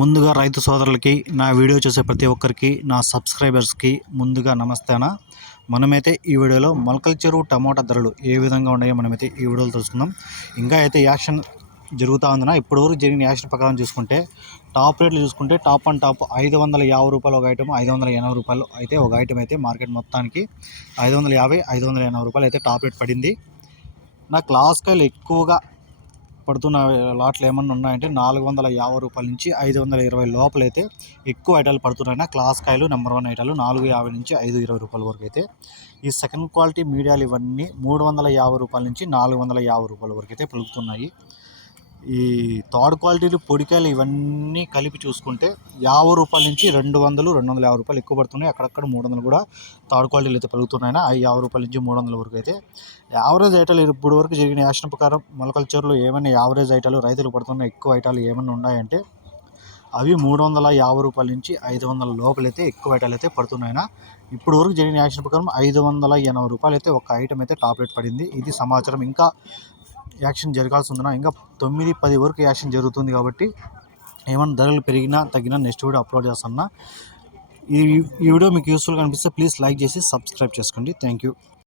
ముందుగా రైతు సోదరులకి నా వీడియో చూసే ప్రతి ఒక్కరికి నా సబ్స్క్రైబర్స్కి ముందుగా నమస్తేనా మనమైతే ఈ వీడియోలో మొలకల చెరువు టమోటా ధరలు ఏ విధంగా ఉన్నాయో మనమైతే ఈ వీడియోలో తెలుసుకుందాం. ఇంకా అయితే యాక్షన్ జరుగుతూ ఉందిన ఇప్పటివరకు జరిగిన యాక్షన్ ప్రకారం చూసుకుంటే టాప్ రేట్లు చూసుకుంటే టాప్ అండ్ టాప్ ఐదు వందల యాభై రూపాయలు ఒక ఐటమ్ ఐదు వందల ఎనభై రూపాయలు అయితే ఒక ఐటమ్ అయితే మార్కెట్ మొత్తానికి ఐదు వందల యాభై ఐదు వందల ఎనభై రూపాయలు అయితే టాప్ రేట్ పడింది. నా క్లాస్ కాయలు ఎక్కువగా పడుతున్న లాట్లు ఏమన్నా ఉన్నాయంటే నాలుగు వందల యాభై రూపాయల నుంచి ఐదు వందల ఇరవై లోపలైతే ఎక్కువ ఐటాలు పడుతున్నాయి క్లాస్ కాయలు నెంబర్ వన్ ఐటాలు నాలుగు యాభై నుంచి ఐదు ఇరవై రూపాయల వరకు అయితే ఈ సెకండ్ క్వాలిటీ మీడియాలు ఇవన్నీ మూడు వందల యాభై రూపాయల నుంచి నాలుగు వందల యాభై రూపాయల వరకు అయితే పలుకుతున్నాయి. ఈ థర్డ్ క్వాలిటీలు పొడికాయలు ఇవన్నీ కలిపి చూసుకుంటే యాభై రూపాయల నుంచి రెండు వందలు రెండు వందల యాభై రూపాయలు ఎక్కువ పడుతున్నాయి. అక్కడక్కడ మూడు వందలు కూడా థర్డ్ క్వాలిటీలు అయితే పలుకుతున్నాయి ఆ యాభై రూపాయల నుంచి మూడు వందల వరకు అయితే. యావరేజ్ ఐటాలు ఇప్పుడు వరకు జరిగిన యాక్షన్ ప్రకారం మొలకల్చర్లో ఏమైనా యావరేజ్ ఐటాలు రైతులు పడుతున్న ఎక్కువ ఐటాలు ఏమైనా ఉన్నాయంటే అవి మూడు వందల యాభై రూపాయల నుంచి ఐదు వందల లోపలైతే ఎక్కువ ఐటాలు అయితే పడుతున్నాయినా. ఇప్పుడు వరకు జరిగిన యాక్షన్ ప్రకారం ఐదు వందల ఎనభై రూపాయలు అయితే ఒక ఐటమ్ అయితే టాప్ రేట్ పడింది. ఇది సమాచారం. ఇంకా యాక్షన్ జరగాల్సి ఉందన్నా ఇంకా తొమ్మిది పది వరకు యాక్షన్ జరుగుతుంది కాబట్టి ఏమైనా ధరలు పెరిగినా తగ్గినా నెక్స్ట్ వీడియో అప్లోడ్ చేస్తున్నా ఈ ఈ వీడియో మీకు యూస్ఫుల్గా అనిపిస్తే ప్లీజ్ లైక్ చేసి సబ్స్క్రైబ్ చేసుకోండి. Thank you